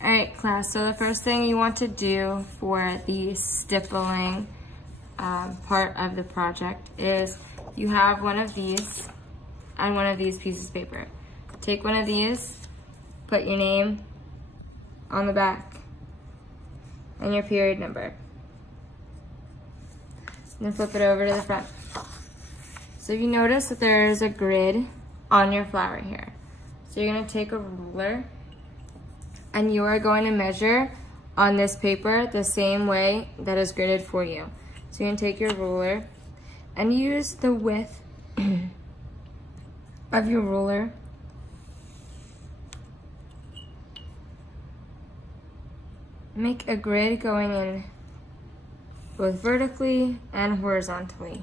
All right, class, so the first thing you want to do for the stippling part of the project is you have one of these and one of these pieces of paper. Take one of these, put your name on the back and your period number. Then flip it over to the front. So you notice that there's a grid on your flower here. So you're gonna take a ruler and you are going to measure on this paper the same way that is gridded for you. So you're gonna take your ruler and use the width of your ruler make a grid going in both vertically and horizontally.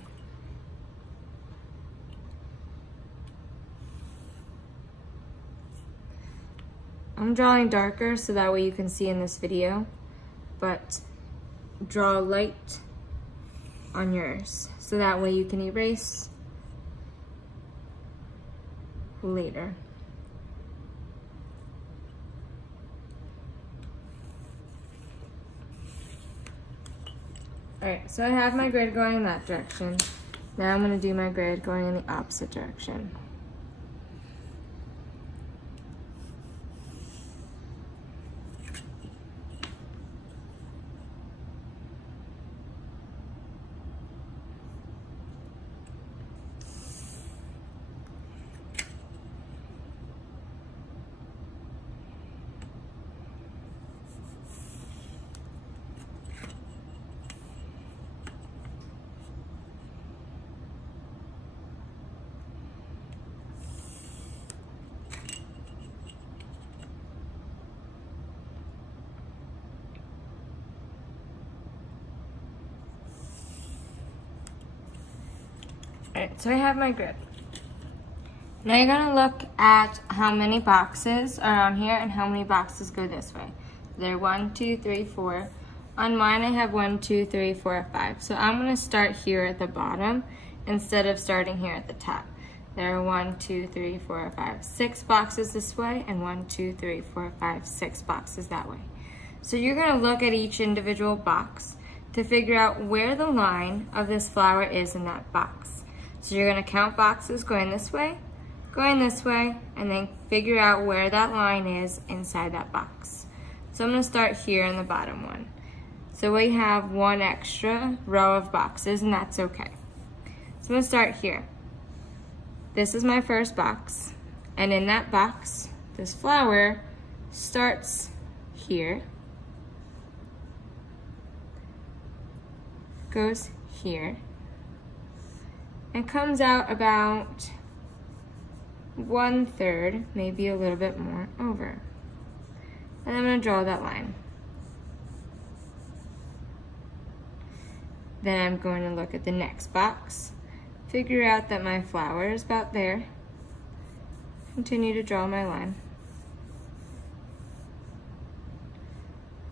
I'm drawing darker so that way you can see in this video, but draw light on yours so that way you can erase later. Alright, so I have my grid going in that direction. Now I'm going to do my grid going in the opposite direction. Alright, so I have my grid. Now you're going to look at how many boxes are on here and how many boxes go this way. There are 1, 2, 3, 4. On mine I have 1, 2, 3, 4, 5. So I'm going to start here at the bottom instead of starting here at the top. There are 1, 2, 3, 4, 5, 6 boxes this way and 1, 2, 3, 4, 5, 6 boxes that way. So you're going to look at each individual box to figure out where the line of this flower is in that box. So you're going to count boxes going this way, and then figure out where that line is inside that box. So I'm going to start here in the bottom one. So we have one extra row of boxes, and that's okay. So I'm going to start here. This is my first box, and in that box, this flower starts here, goes here, and comes out about 1/3, maybe a little bit more, over. And I'm going to draw that line. Then I'm going to look at the next box, figure out that my flower is about there, continue to draw my line.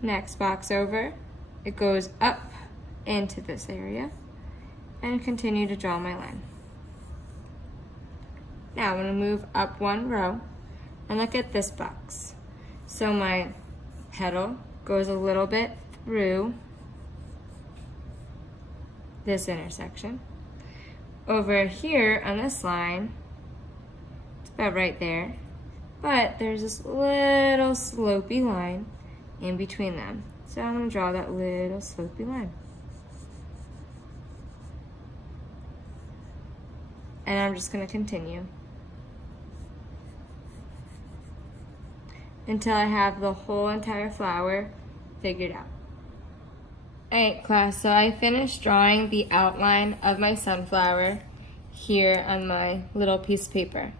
Next box over, it goes up into this area, and continue to draw my line. Now I'm going to move up one row and look at this box. So my petal goes a little bit through this intersection. Over here on this line, it's about right there, but there's this little slopey line in between them. So I'm going to draw that little slopey line. And I'm just going to continue until I have the whole entire flower figured out. Alright class, so I finished drawing the outline of my sunflower here on my little piece of paper.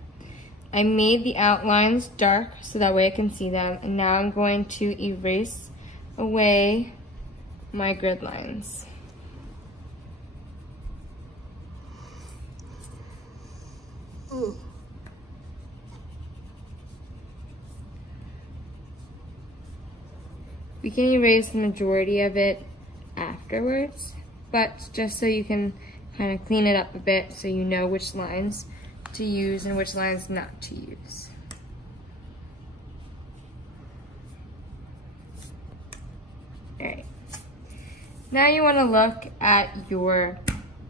I made the outlines dark so that way I can see them, and now I'm going to erase away my grid lines. Ooh. We can erase the majority of it afterwards, but just so you can kind of clean it up a bit so you know which lines to use and which lines not to use. All right. Now you want to look at your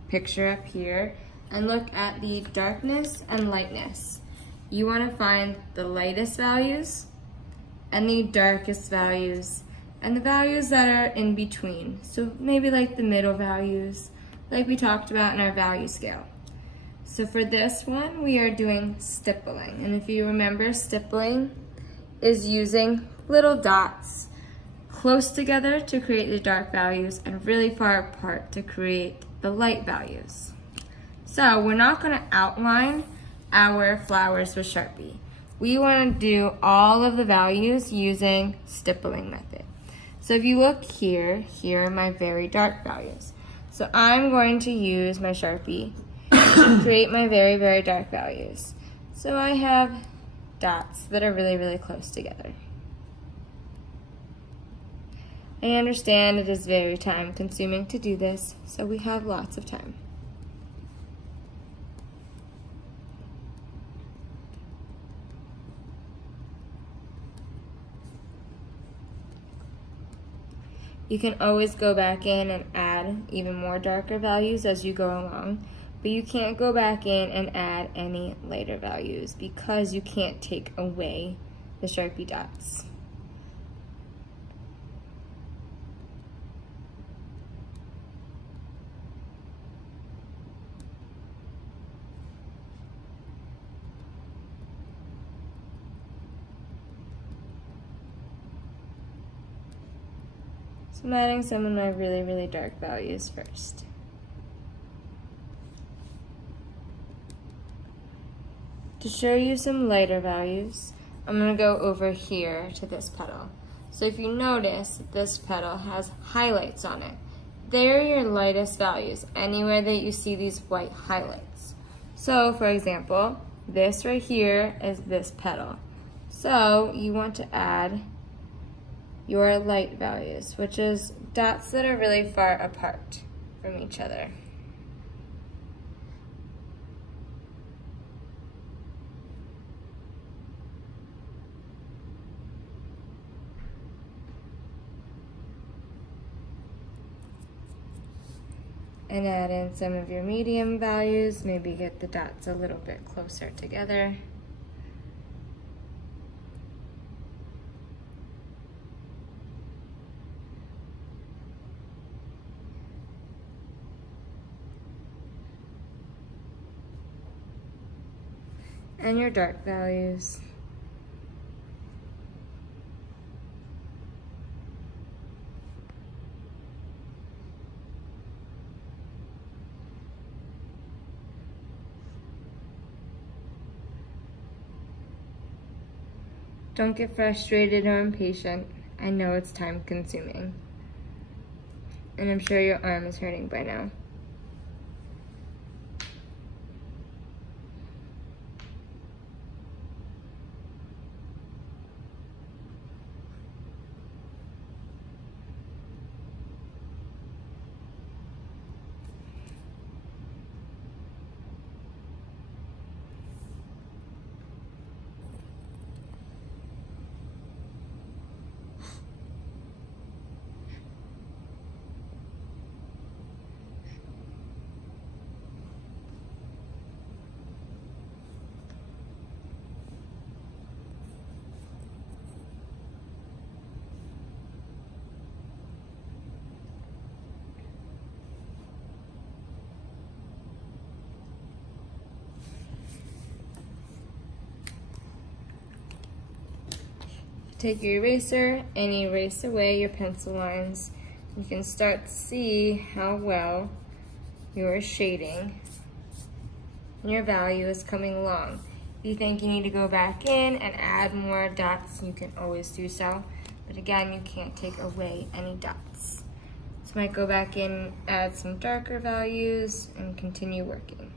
picture up here and look at the darkness and lightness. You want to find the lightest values and the darkest values and the values that are in between. So maybe like the middle values, like we talked about in our value scale. So for this one, we are doing stippling. And if you remember, stippling is using little dots close together to create the dark values and really far apart to create the light values. So we're not going to outline our flowers with Sharpie. We want to do all of the values using stippling method. So if you look here are my very dark values. So I'm going to use my Sharpie to create my very, very dark values. So I have dots that are really, really close together. I understand it is very time consuming to do this, so we have lots of time. You can always go back in and add even more darker values as you go along, but you can't go back in and add any lighter values because you can't take away the Sharpie dots. So I'm adding some of my really, really dark values first. To show you some lighter values, I'm going to go over here to this petal. So if you notice, this petal has highlights on it. They're your lightest values, anywhere that you see these white highlights. So for example, this right here is this petal. So you want to add your light values, which is dots that are really far apart from each other. And add in some of your medium values, maybe get the dots a little bit closer together. And your dark values. Don't get frustrated or impatient. I know it's time consuming. And I'm sure your arm is hurting by now. Take your eraser and erase away your pencil lines. You can start to see how well your shading and your value is coming along. If you think you need to go back in and add more dots, you can always do so. But again, you can't take away any dots. So I might go back in, add some darker values, and continue working.